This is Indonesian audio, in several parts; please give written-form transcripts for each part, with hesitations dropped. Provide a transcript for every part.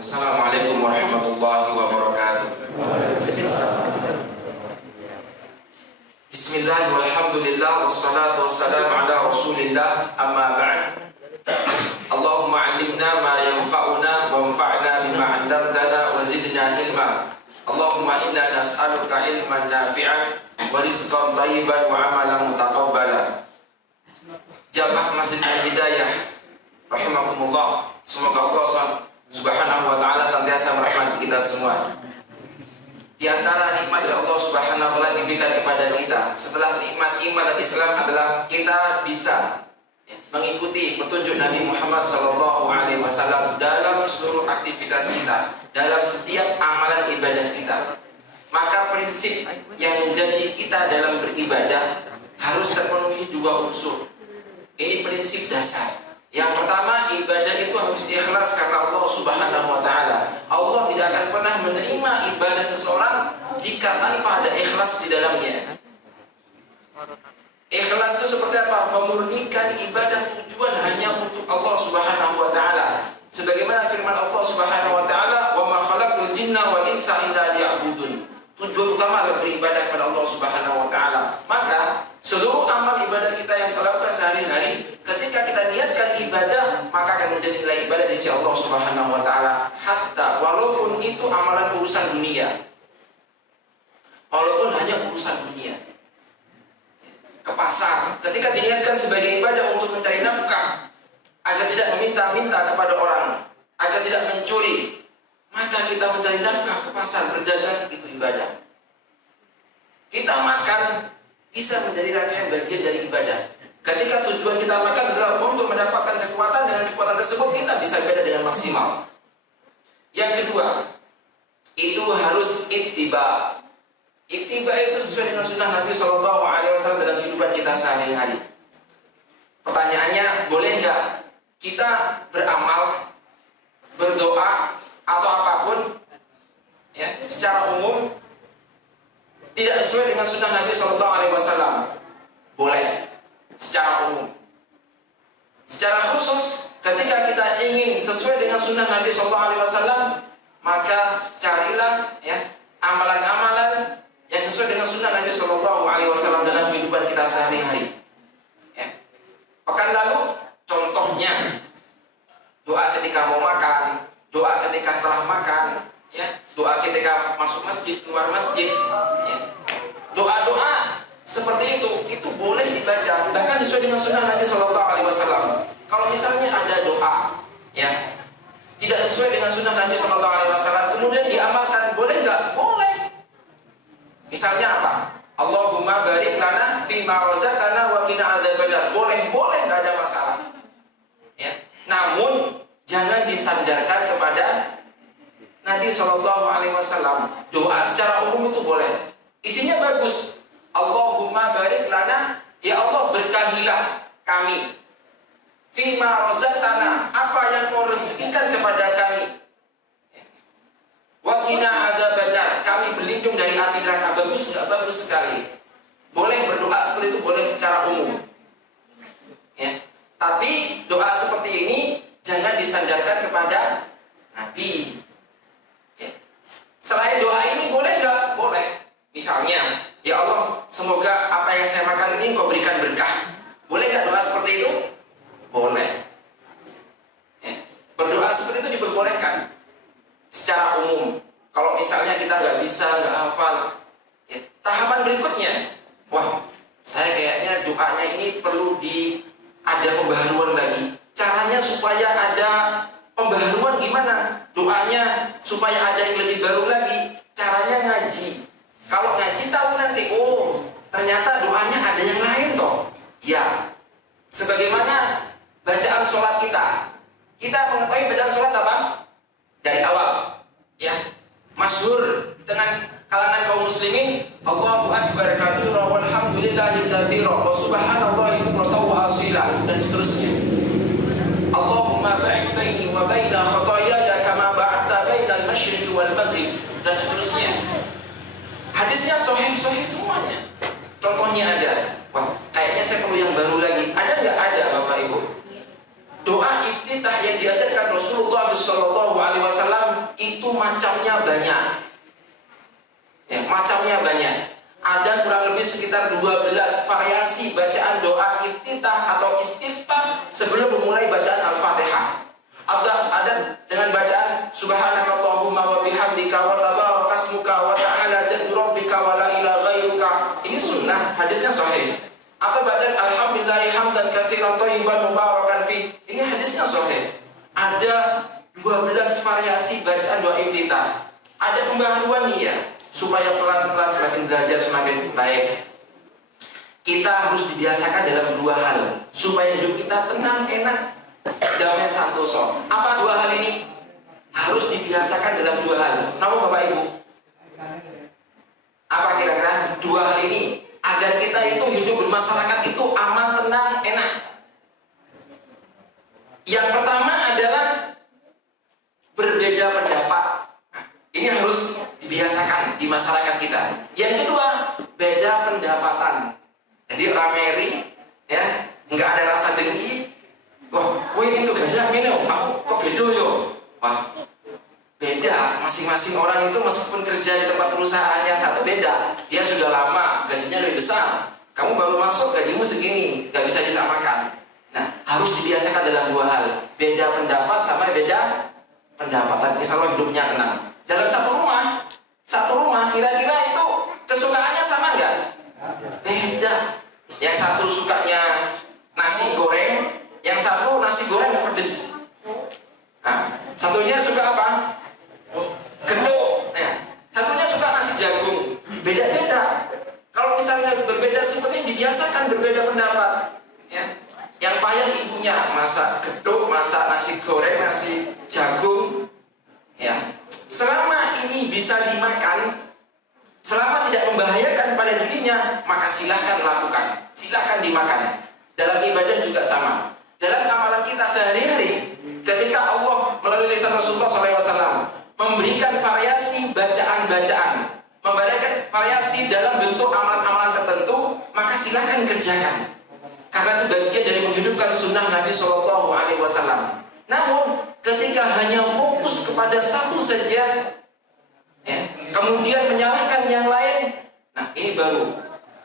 Assalamualaikum warahmatullahi wabarakatuh. Bismillah walhamdulillah wassalatu wassalamu ala rasulillah amma ba'd. Allahumma 'allimna ma yanfa'una wanfa'na bima 'allamtana wa zidna ilma. Allahumma inna nas'aluka ilman nafi'an wa rizqan thayyiban wa 'amalan mutaqabbala. Jamaah Masjid Al-Hidayah rahimakumullah. Semoga Allah Subhanahu wa ta'ala senantiasa merahmati kita semua. Di antara nikmat dari Allah Subhanahu wa ta'ala yang diberikan kepada kita setelah nikmat iman dan Islam adalah kita bisa mengikuti petunjuk Nabi Muhammad SAW dalam seluruh aktivitas kita, dalam setiap amalan ibadah kita. Maka prinsip yang menjadi kita dalam beribadah harus terpenuhi dua unsur. Ini prinsip dasar. Yang pertama, ibadah itu harus ikhlas karena Allah Subhanahu wa ta'ala. Allah tidak akan pernah menerima ibadah seseorang jika tanpa ada ikhlas di dalamnya. Ikhlas itu seperti apa? Memurnikan ibadah tujuan hanya untuk Allah Subhanahu wa ta'ala. Sebagaimana firman Allah Subhanahu wa ta'ala, "Wa ma khalaqtul jinna wal insa illa liya'budun." Tujuan utama adalah beribadah kepada Allah Subhanahu wa ta'ala. Maka seluruh amal ibadah kita yang kita lakukan sehari-hari, ketika kita niatkan ibadah, maka akan menjadi nilai ibadah di sisi Allah Subhanahu wa ta'ala. Hatta walaupun itu amalan urusan dunia, walaupun hanya urusan dunia. Ke pasar, ketika diniatkan sebagai ibadah untuk mencari nafkah, agar tidak meminta-minta kepada orang, agar tidak mencuri, maka kita mencari nafkah ke pasar, berdagang, itu ibadah. Kita makan bisa menjadi rangkaian bagian dari ibadah. Ketika tujuan kita makan adalah untuk mendapatkan kekuatan, dengan kekuatan tersebut kita bisa ibadah dengan maksimal. Yang kedua, itu harus ittiba. Ittiba itu sesuai dengan sunnah Nabi SAW dalam kehidupan kita sehari-hari. Pertanyaannya, boleh nggak kita beramal, berdoa atau apapun ya, secara umum tidak sesuai dengan sunnah Nabi SAW? Boleh secara umum. Secara khusus, ketika kita ingin sesuai dengan sunnah Nabi SAW, maka carilah ya amalan-amalan yang sesuai dengan sunnah Nabi SAW dalam kehidupan kita sehari-hari. Ya. Pekan lalu, contohnya doa ketika mau makan, doa ketika setelah makan, ya, doa ketika masuk masjid, keluar masjid, ya. Doa-doa seperti itu boleh dibaca, bahkan sesuai dengan sunnah Nabi SAW. Kalau misalnya ada doa, ya, tidak sesuai dengan sunnah Nabi SAW, kemudian diamalkan, boleh nggak? Boleh. Misalnya apa? Allahumma barik lana fima razaqtana wa qina adzabannar. Boleh, nggak ada masalah. Ya. Namun jangan disandarkan kepada Nabi SAW. Doa secara umum itu boleh. Isinya bagus. Allahumma barik lana, ya Allah berkahilah kami. Fima razaqtana, apa yang kau rezekikan kepada kami. Wa qina adzabannar, kami berlindung dari api neraka. Bagus nggak? Bagus sekali. Boleh berdoa seperti itu, boleh secara umum. Ya. Tapi doa seperti ini jangan disandarkan kepada Nabi. Ya. Selain doa ini boleh nggak? Boleh. Misalnya, ya Allah, semoga apa yang saya makan ini Kau berikan berkah. Boleh nggak doa seperti itu? Boleh. Ya. Berdoa seperti itu diperbolehkan secara umum. Kalau misalnya kita nggak bisa, nggak hafal, ya, tahapan berikutnya, wah, saya kayaknya doanya ini perlu ada pembaharuan lagi. Caranya supaya ada pembaharuan gimana? Doanya supaya ada yang lebih baru lagi. Caranya ngaji. Kalau ngaji tahu nanti, oh, ternyata doanya ada yang lain toh. Ya, sebagaimana bacaan sholat kita. Kita mengetahui bacaan sholat apa? Dari awal, ya, masyhur di tengah kalangan kaum muslimin, Allahu akbar kabira walhamdulillahi katsira wa subhanallahi bukratan wa asila, dan seterusnya. Allahumma ba'id baini wa baina khataayaya kama ba'adta bainal masyriqi wal maghrib, dan seterusnya. Hadisnya sahih semuanya. Contohnya ada. Wah, kayaknya saya perlu yang baru lagi. Ada nggak? Ada, Bapak Ibu. Doa iftitah yang diajarkan Rasulullah SAW macamnya banyak. Ya, macamnya banyak. Ada kurang lebih sekitar 12 variasi bacaan doa iftitah atau istiftah sebelum memulai bacaan Al-Fatihah. Ada dengan bacaan Subhanakallahumma wa bihamdika wa tabarakasmuka wa ta'ala jaddu rabbika wa la ilaha ghairuka. Ini sunnah, hadisnya sahih. Atau bacaan Alhamdulillahi hamdan katsiran thayyiban mubarakan fi. Ini hadisnya sahih. Ada 12 variasi bacaan doa iftitah. Ada pembaharuan nih ya, supaya pelan-pelan semakin belajar semakin baik. Kita harus dibiasakan dalam dua hal supaya hidup kita tenang, enak, damai, santoso. Apa dua hal ini? Harus dibiasakan dalam dua hal. Nama Bapak Ibu? Apa kira-kira dua hal ini agar kita itu hidup bermasyarakat itu aman, tenang, enak? Yang pertama adalah berbeda pendapat. Ini harus dibiasakan di masyarakat kita. Yang kedua, beda pendapatan. Jadi rameri, ya, nggak ada rasa dengki. Wah, kowe itu gajah ini, aku kok beda yo. Wah, beda. Masing-masing orang itu meskipun kerja di tempat perusahaan yang satu beda, dia sudah lama, gajinya lebih besar. Kamu baru masuk, gajimu segini, nggak bisa disamakan. Nah, harus dibiasakan dalam dua hal, beda pendapat sama beda pendapatan. Insya Allah hidupnya tenang. Dalam satu rumah kira-kira itu kesukaannya sama nggak? Beda. Yang satu sukanya nasi goreng, yang satu nasi goreng nggak pedes. Nah, satunya suka apa? Geduk. Nah, satunya suka nasi jagung. Beda-beda. Kalau misalnya berbeda seperti ini, dibiasakan berbeda pendapat. Ya. Yang payah ibunya masak geduk, masak nasi goreng, nasi jagung. Ya. Selama ini bisa dimakan, selama tidak membahayakan pada dirinya, maka silahkan lakukan, silahkan dimakan. Dalam ibadah juga sama. Dalam amalan kita sehari-hari, ketika Allah melalui lisan Rasulullah SAW memberikan variasi bacaan-bacaan, memberikan variasi dalam bentuk amalan-amalan tertentu, maka silahkan kerjakan. Karena itu bagian dari menghidupkan sunnah Nabi SAW. Namun ketika hanya fokus kepada satu saja, ya, kemudian menyalahkan yang lain, nah ini baru,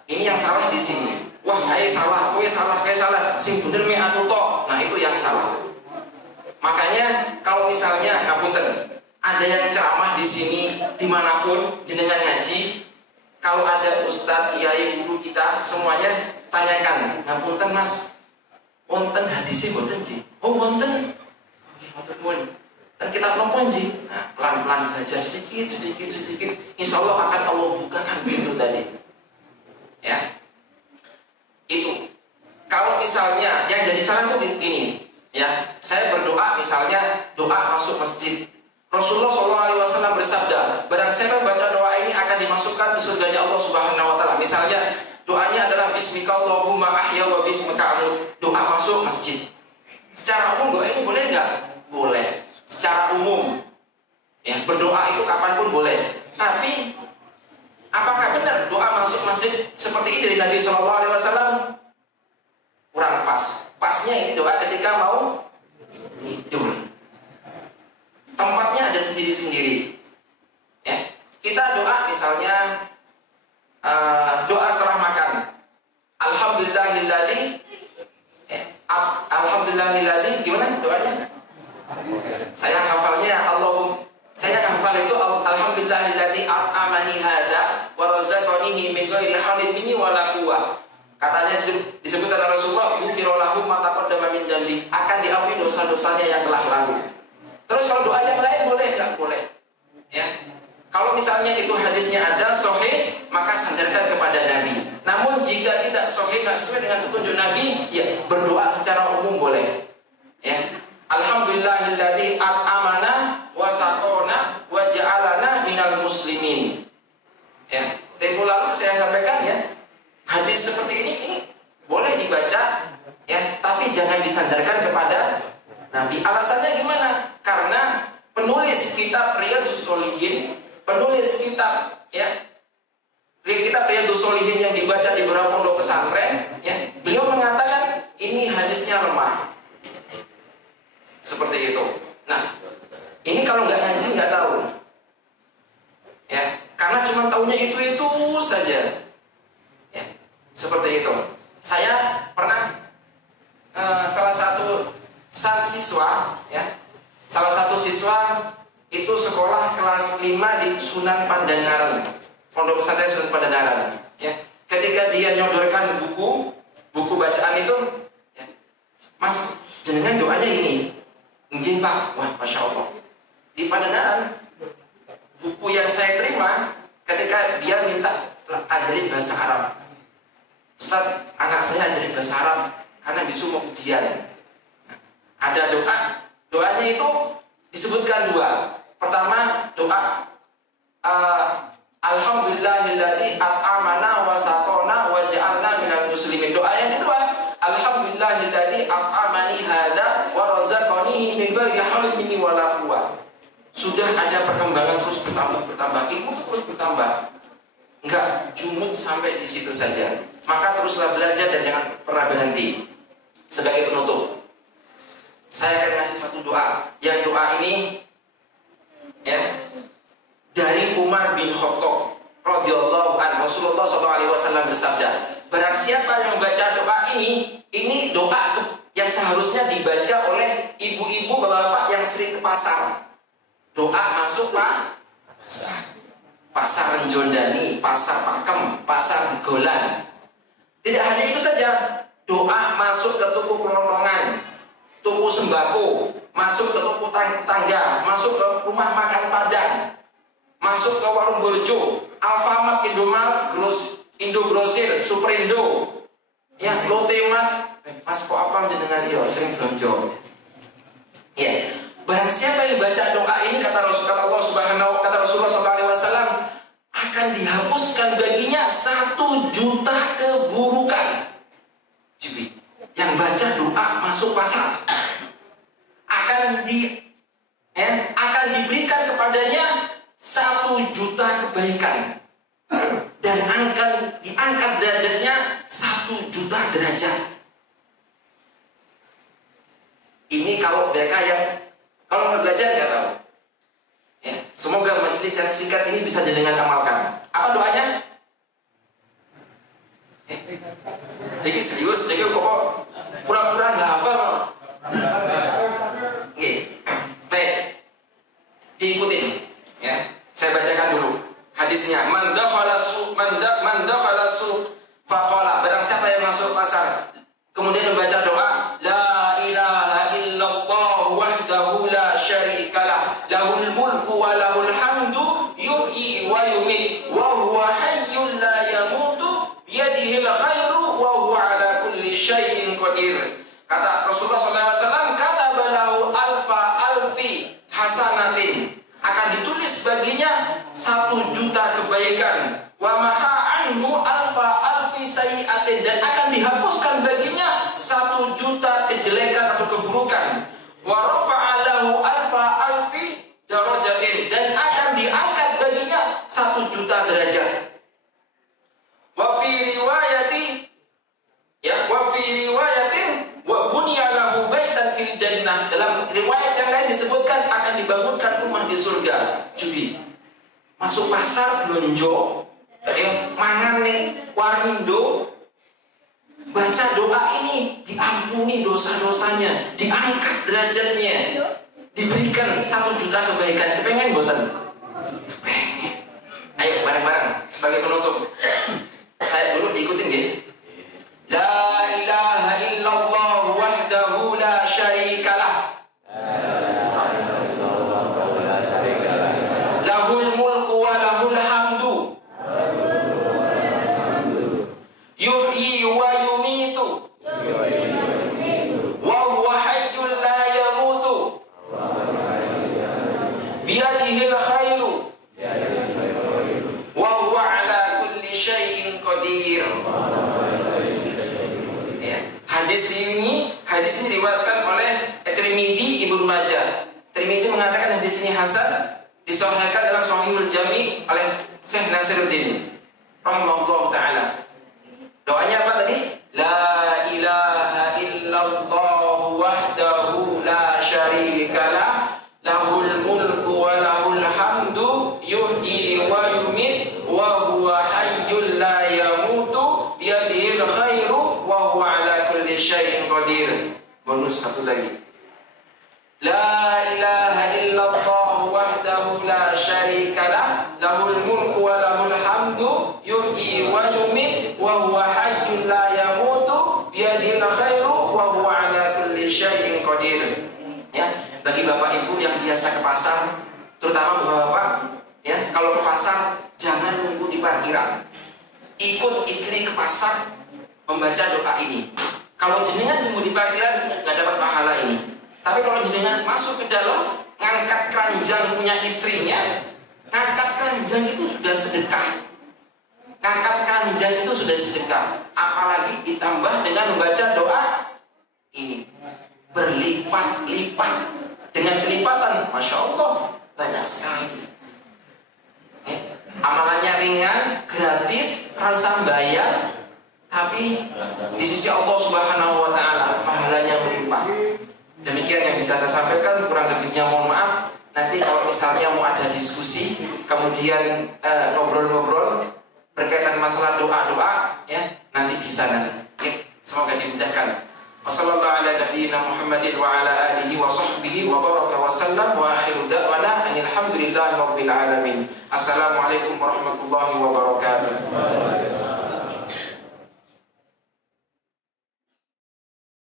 ini yang salah di sini. Wah, kayak salah, kayak salah, sing bener me aku tok. Nah itu yang salah. Makanya kalau misalnya ngapunten, ada yang ceramah di sini dimanapun jenengan ngaji, kalau ada ustadz, kiai, guru kita semuanya tanyakan, ngapunten mas, wonten hadisnya wonten ji? Oh wonten. Dan kita pelan ji, nah, pelan-pelan belajar sedikit, insya Allah akan Allah bukakan pintu tadi. Ya, itu. Kalau misalnya yang jadi salah itu gini, ya, saya berdoa misalnya doa masuk masjid. Rasulullah SAW bersabda, barang siapa baca doa ini akan dimasukkan ke surganya Allah Subhanahu Wa Taala. Misalnya doanya adalah Bismikallahumma ahya wa bismika amut. Doa masuk masjid. Secara umum doa ini boleh nggak? Boleh. Secara umum, ya, berdoa itu kapanpun boleh. Tapi apakah benar doa masuk masjid seperti ini dari Nabi SAW? Kurang pas. Pasnya ini doa ketika mau tidur. Tempatnya ada sendiri-sendiri. Ya, kita doa misalnya doa setelah makan. Alhamdulillahilladzi. Alhamdulillahilladzi, gimana doanya? Saya hafalnya saya hafal itu alhamdulillahilladzi at'amani hadza wa razaqanihi min ghairi haulin minni wala quwwah. Katanya disebutkan oleh Rasulullah, ghufira lahu ma taqaddama min dzambi, akan diampuni dosa-dosanya yang telah lalu. Terus kalau doa yang lain boleh enggak? Boleh. Ya. Kalau misalnya itu hadisnya ada sahih, maka sandarkan kepada Nabi. Namun jika tidak sahih, enggak sesuai dengan petunjuk Nabi, ya berdoa secara umum boleh. Ya. Alhamdulillahilladzi at'amana wa saqona wa ja'alana minal muslimin. Ya, tempo lalu saya sampaikan ya, hadis seperti ini boleh dibaca ya, tapi jangan disandarkan kepada Nabi. Alasannya gimana? Karena penulis kitab Riyadhus Shalihin, penulis kitab ya, kitab Riyadhus Shalihin yang dibaca di beberapa pondok pesantren ya, beliau mengatakan ini hadisnya lemah. Seperti itu. Nah, ini kalau nggak ngaji nggak tahu. Ya, karena cuma tahunya itu saja. Ya, seperti itu. Saya pernah salah satu siswa, ya, salah satu siswa itu sekolah kelas 5 di Sunan Pandangaran, Pondok Pesantren Sunan Pandangaran. Ya, ketika dia nyodorkan buku bacaan itu, ya, Mas, jenengan doanya ini, izin Pak, wah Masya Allah. Di Pandangaran, buku yang saya terima ketika dia minta ajarin bahasa Arab. Ustaz, anak saya ajarin bahasa Arab karena besok mau ujian. Ada doanya itu disebutkan 2. Pertama, doa Alhamdulillahilladzi at'amana wa saqana wa ja'alna minal muslimin. Doa yang kedua, Alhamdulillahilladzi at'amani hada wa razaqanihi min ghairi haulin minni wala quwwah. Sudah ada perkembangan terus bertambah, ilmu terus bertambah. Enggak jumut sampai di situ saja. Maka teruslah belajar dan jangan pernah berhenti. Sebagai penutup, saya akan kasih satu doa. Yang doa ini, ya, dari Umar bin Khattab radhiyallahu anhu. Rasulullah SAW bersabda, barang siapa yang membaca doa ini doa yang seharusnya dibaca oleh ibu-ibu, bapak-bapak yang sering ke pasar. Doa masuk pasar Renjondani, pasar Pakem, pasar Golan. Tidak hanya itu saja, doa masuk ke toko kelontongan, toko sembako, masuk ke toko tangga, masuk ke rumah makan Padang, masuk ke warung Borjo, Alfamart, Indomaret, Indogrosir, Superindo, ya, Lotemat. Mas, kok apa jenengan dia sering belanja? Ya, barang siapa yang baca doa ini, kata Rasulullah SAW, akan dihapuskan baginya 1 juta keburukan. Jadi, yang baca doa masuk pasar akan diberikan kepadanya 1 juta kebaikan dan akan diangkat derajatnya 1 juta derajat. Ini kalau mereka yang kalau belajar nggak tahu. Ya, semoga majelis yang singkat ini bisa jenengan amalkan. Apa doanya? Jadi serius, jadi kok pura-pura nggak hafal. Oke, baik, diikutin. Ya, saya bacakan dulu hadisnya. Man dakhala su faqala, barang siapa yang masuk pasar kemudian membaca doa la ilaha illallah wahdahu la syarikalah lahul mulku wa lahul hamdu yuhyi wa yumiit wa huwa hayyun la yamutu biyadihil khairu wa huwa ala kulli syai'in qadir. Kata Rasulullah SAW, kataba lahu alfi hasanatin, akan ditulis baginya 1 juta kebaikan, wa maha anhu alfi sayiatin, dan akan dihapuskan baginya 1 juta kejelekan atau keburukan, wa rafa'a lahu alfi darajatin, dan akan diangkat baginya 1 juta derajat. Wa fi riwayatin wa bunya lahu baitan fil jannah. Dalam riwayat yang lain disebutkan akan dibangunkan rumah di surga. Jadi masuk pasar belonjo, mangan nih warmindo, baca doa ini, diampuni dosa-dosanya, diangkat derajatnya, diberikan 1 juta kebaikan. Kepengen boten? Kepengen. Ayo bareng-bareng sebagai penutup. Saya dulu diikutin ya. La ilaha illallah wahdahu la syarikalah. Lahul mulku wa lahul hamdu. Yuhyi wa yumitu. Wa huwa hayyun la yamutu. Biyadihil khairu. Wa huwa ala kulli syai'in qadir. Hadis ini diriwayatkan oleh Tirmidzi, Ibnu Majah. Tirmidzi mengatakan hadis ini hasan, disahihkan dalam Shahihul Jami' oleh Syekh Nasiruddin rahimahullah taala. Doanya apa tadi? La ilaha illallah wahdahu la syarikalah lahul mulku wa lahul hamdu yuhyi wa syarikalah lahul mulku wa lahul hamdu yuhyi wa yumiit wa huwa hayyun la yamutu biyadihil khairu wa huwa ala kulli syai'in qadir. Ya, bagi Bapak Ibu yang biasa ke pasar, terutama Bapak-bapak, ya, kalau ke pasar jangan nunggu di parkiran. Ikut istri ke pasar membaca doa ini. Kalau jenengan nunggu di parkiran nggak dapat pahala ini. Tapi kalau jenengan masuk ke dalam, ngangkat keranjang punya istrinya, ngangkat keranjang itu sudah sedekah. Ngangkat keranjang itu sudah sedekah. Apalagi ditambah dengan membaca doa ini, berlipat-lipat. Dengan kelipatan, Masya Allah, banyak sekali. Amalannya ringan, gratis, rasa bayar, tapi di sisi Allah Subhanahu wa Ta'ala pahalanya melimpah. Demikian yang bisa saya sampaikan, kurang lebihnya mohon maaf. Nanti kalau misalnya mau ada diskusi, kemudian ngobrol-ngobrol berkaitan masalah doa-doa, ya nanti bisa nanti. Oke, semoga dimudahkan. Wassalamualaikum warahmatullahi wabarakatuh. Assalamualaikum warahmatullahi wabarakatuh.